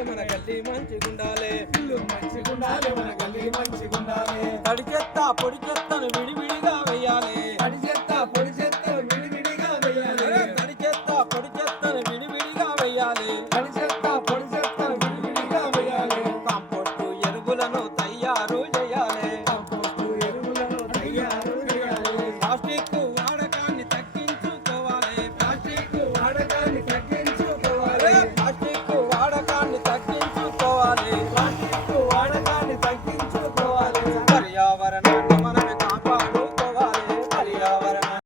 మంచిగుండాలి మన గల్లి మంచిగుండాలి ఇల్లు మంచిగుండాలి మన గల్లి మంచిగుండాలి తడి చెత్త పొడి చెత్తను విడి